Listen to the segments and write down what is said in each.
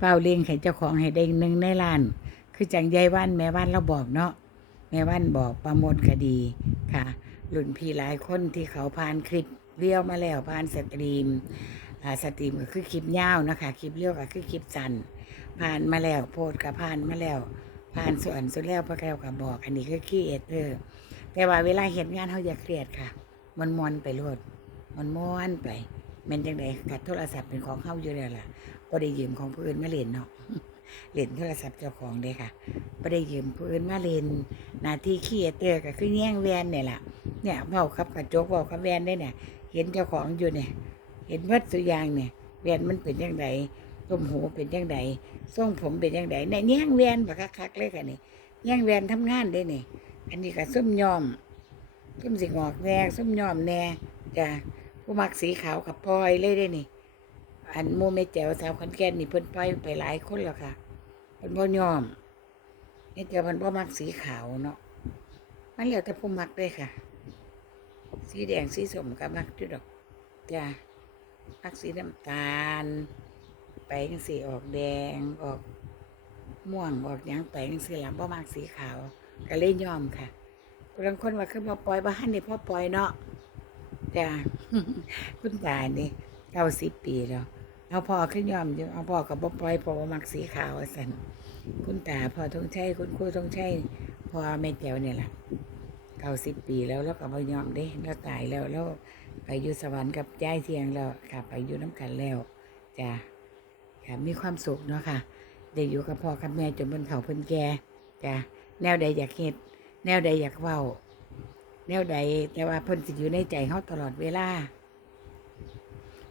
เป้าเลี้ยงให้เจ้าของให้ได้หนึ่งในล้าน คือจังยายว่านแม่ว่านเราบอกเนาะแม่ว่านบอกประมวลคดีค่ะรุ่นพี่หลายคนที่เขาผ่านคลิปเลี้ยวมาแล้วผ่านสตรีมอ่าสตรีมก็คือคลิปยาวนะคะคลิปเลี้ยวก็คือคลิปสั้นผ่านมาแล้วโพดก็ผ่านมาแล้ว ผ่านส่วนสุดแล้วพระแก้วก็บอก อันนี้คือขี้เอดเออแต่ว่าเวลาเห็นงานเขาอย่าเครียดค่ะมันมวนไปโลดมันม้วนไป แม่นจังไดกัดโทรศัพท์เป็นของเข้าอยู่แล้วล่ะก็ได้ยืมของผู้อื่นมาเล่นเนาะเล่นโทรศัพท์เจ้าของเด้ค่ะบ่ได้ยืมผู้อื่นมาเล่นหน้าที่ขี้เอดเออก็คือแย่งแวนเนี่ยล่ะเนี่ยเว้ากับกระจกเว้ากับแวนได้เนี่ย เห็นเจ้าของอยู่เนี่ย เห็นวัดสุยางเนี่ยแวนมันเป็นยังไงต้มหูเป็นยังไงทรงผมเป็นยังไงเนี่ยแย่งแวนบักคักๆเลยค่ะนี่แย่งแวนทำงานได้นี่อันนี้ก็ส้มยอมส้มสิงอกแน่ส้มยอมแน่จ้ะ ผู้มักสีขาวกับปล่อยเลยได้นี่ อันโมเมแจ๋วสาวขอนแก่นนี่เพิ่นปล่อยไปหลายคนแล้วค่ะเพิ่นบ่ยอมเฮ็ดเจ้าเพิ่นบ่มักสีขาวเนาะมันแล้วแต่ผู้มักเลยค่ะ สีแดงสีส้มก็มักอยู่ดอกจ้ะมักสีน้ำตาล ไปจังสีออกแดงออกม่วงออกหยังไปจังซี่ล่ะบ่มักสีขาวก็เลยยอมค่ะบางคนว่าคือบ่ปล่อยบ่ทันได้พอปล่อยเนาะ จ้าคุณตาเนี่ยเก้าสิบปีแล้วเอาพ่อขึ้นยอมอยู่เอาพ่อกับบ่ปล่อยพราะว่ามักสีขาวว่าซั่นคุณตาพ่อทงชัยคุณครูทงชัยพ่อแม่แจ๋วเนี่ยล่ะเก้าสิบปีแล้วแล้วก็บ่ยอมเด้แล้วตายแล้วแล้วไปอยู่สวรรค์กับยายเทียงแล้วค่ะไปอยู่น้ำกันแล้วจ้าค่ะมีความสุขเนาะค่ะได้อยู่กับพ่อกับแม่จนเพิ่นเขาเพิ่นแก่จ้ะแนวใดอยากเฮ็ดแนวใดอยากเว้า แนวใดแต่ว่าเพิ่นสิอยู่ในใจเฮาตลอดเวลา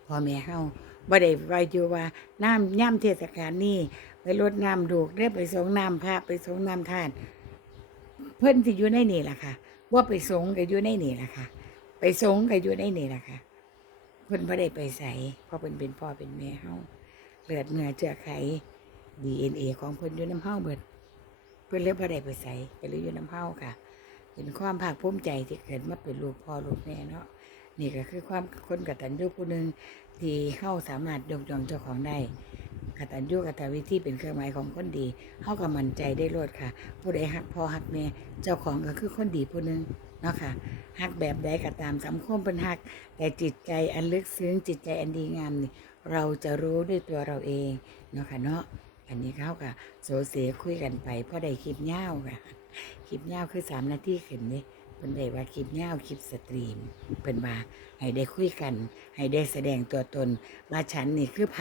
พ่อแม่เฮาบ่ได้ไว้อยู่ว่าน้ำย่ำเทศกาลนี้ไปรดน้ำดูกได้ไปสงน้ำพระไปสงน้ำทาน เพิ่นสิอยู่ในนี่ล่ะค่ะว่าไปสงก็อยู่ในนี่ล่ะค่ะ ไปสงก็อยู่ในนี่ล่ะค่ะเพิ่นบ่ได้ไปใส่เพราะเพิ่นเป็นพ่อเป็นแม่เฮาเลือดเนื้อเจือไข DNA ของเพิ่นอยู่น้ำเฮาเบิดเพิ่นเลยบ่ได้ไปใส่ก็เลยอยู่น้ำเฮาค่ะ เป็นความภาคภูมิใจที่เกิดมาเป็นลูกพ่อลูกแม่เนาะนี่ก็คือความคนกตัญญูผู้หนึ่งที่เฮาสามารถยกย่องเจ้าของได้กตัญญูกตวิธีเป็นเครื่องหมายของคนดีเฮาก็มั่นใจได้โลดค่ะ ผู้ใดฮักพ่อฮักแม่เจ้าของก็คือคนดีผู้หนึ่งเนาะค่ะฮักแบบใดก็ตามสังคมเป็นฮัก แต่จิตใจอันลึกซึ้งจิตใจอันดีงามนี่เราจะรู้ด้วยตัวเราเองเนาะค่ะเนาะ อันนี้เขากับโซเซคุยกันไปพราะได้คลิปเง่าค่ะคลิปเง่าคือสามนาทีขึ้นนี่เป็นได้ว่าคลิปเง่าคลิปสตรีมเป็นว่าให้ได้คุยกัน ให้ได้แสดงตัวตน ว่าฉันนี่คือไผ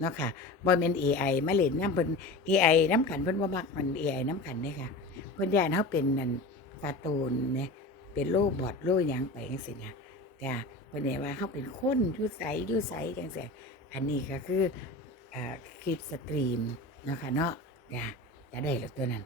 เนาะค่ะบ่เป็น AI มาเล่นน้ำเพิ่น AI น้ำขันเพิ่นบ่มักมัน AI น้ำขันเด้ค่ะ เพิ่นย่านเฮาเป็นนั่นการ์ตูนเนี่ยเป็นโลบอทโลหยังไปจังซี่นะจ้ะเพิ่นเนี่ยว่าเฮาเป็นคนยู่ใสยู่ใสจังซี่อันนี้ก็คือ คลิปสตรีมนะคะเนาะจะจะได้หรือตัวนั้น